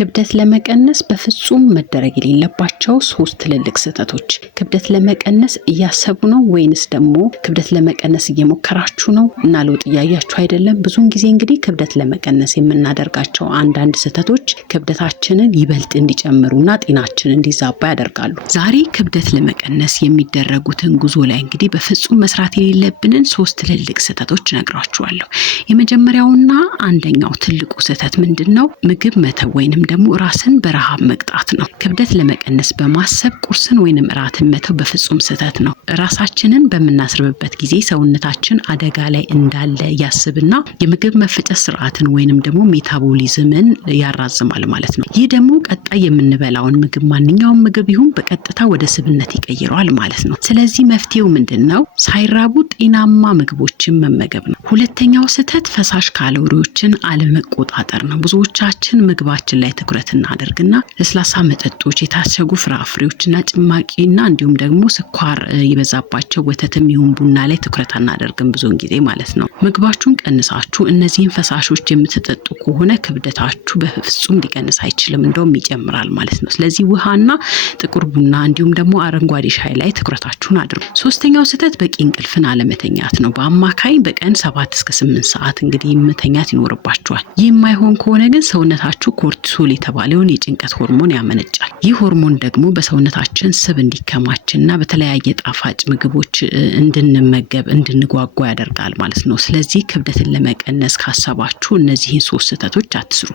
ክብደት ለመቀነስ በፍጹም መደረግ የሌለባቸው 3 ትልልቅ ስህተቶች። ክብደት ለመቀነስ እያሰቡ ነው ወይንስ ደግሞ ክብደት ለመቀነስ እየሞከራችሁ ነው እና ለውጥ እያያችሁ አይደለም? ብዙውን ጊዜ እንግዲህ ክብደት ለመቀነስ የምናደርጋቸው አንዳንድ ስህተቶች ክብደታችንን ይበልጥ እንዲጨምሩና ጤናችንን እንዲዛባ ያደርጋሉ። ዛሬ ክብደት ለመቀነስ የሚደረጉትን ጉዞ ላይ እንግዲህ በፍጹም መስራት የሌለብንን 3 ትልልቅ ስህተቶች እነግራችኋለሁ። የመጀመሪያውና አንደኛው ትልቁ ስህተት ምንድነው? ምግብ መተው ወይንም ደግሞ ራስን በረሃብ መቅጣት ነው። ክብደት ለመቀነስ በማሰብ ቁርስን ወይንም እራትን መተው በፍጹም ስህተት ነው። ራሳችንን በምናስርብበት ጊዜ ሰውነታችን አደጋ ላይ እንዳለ ያስብና የምግብ መፈጨት ስርዓትን ወይንም ደግሞ ሜታቦሊዝምን ያራዝማል ማለት ነው። ይህ ደግሞ ቀጣይ የምንበላውን ምግብ ማንኛውም ምግብ ይሁን በቀጥታ ወደ ስብነት ይቀይረዋል ማለት ነው። ስለዚህ መፍትሄው ምንድነው? ሳይራቡ ጤናማ ምግቦችን መመገብ ነው። ሁለተኛው ስህተት ፈሳሽ ካሎሪዎችን አለመቆጣጠር ነው። ብዙዎቻችን ምግባችን ላይ ትኩረት እናደርግና ለስላሳ መጠጦች፣ የታሸጉ ፍራፍሬዎችና ጭማቂና እንዲሁም ደግሞ ስኳር የበዛባቸው ወተትም ይሁን ቡና ላይ ትኩረት አናደርግም ብዙውን ጊዜ ማለት ነው። ምግባችሁን ቀንሳችሁ እነዚህን ፈሳሾች የምትጠጡ ከሆነ ክብደታችሁ በፍጹም ሊቀንስ አይችልም፣ እንደውም ይጨምራል ማለት ነው። ስለዚህ ውሃና ጥቁር ቡና እንዲሁም ደግሞ አረንጓዴ ሻይ ላይ ትኩረታችሁን አድርጉ። ሶስተኛው ስህተት በቂ እንቅልፍን አለመተኛት ነው። በአማካይ በቀን 7 እስከ 8 ሰዓት እንግዲህ መተኛት ይኖርባችኋል። ይህ የማይሆን ከሆነ ግን ሰውነታችሁ ኮርቲሶል የተባለውን የጭንቀት ሆርሞን ያመነጫል። ይህ ሆርሞን ደግሞ በሰውነታችን ስብ እንዲከማችና በተለያየ ጣፋጭ ምግቦች እንድንመገብ እንድንጓጓ ያደርጋል ማለት ነው። ስለዚህ ክብደትን ለመቀነስ ካሰባችሁ እነዚህን 3 ስህተቶች አትስሩ።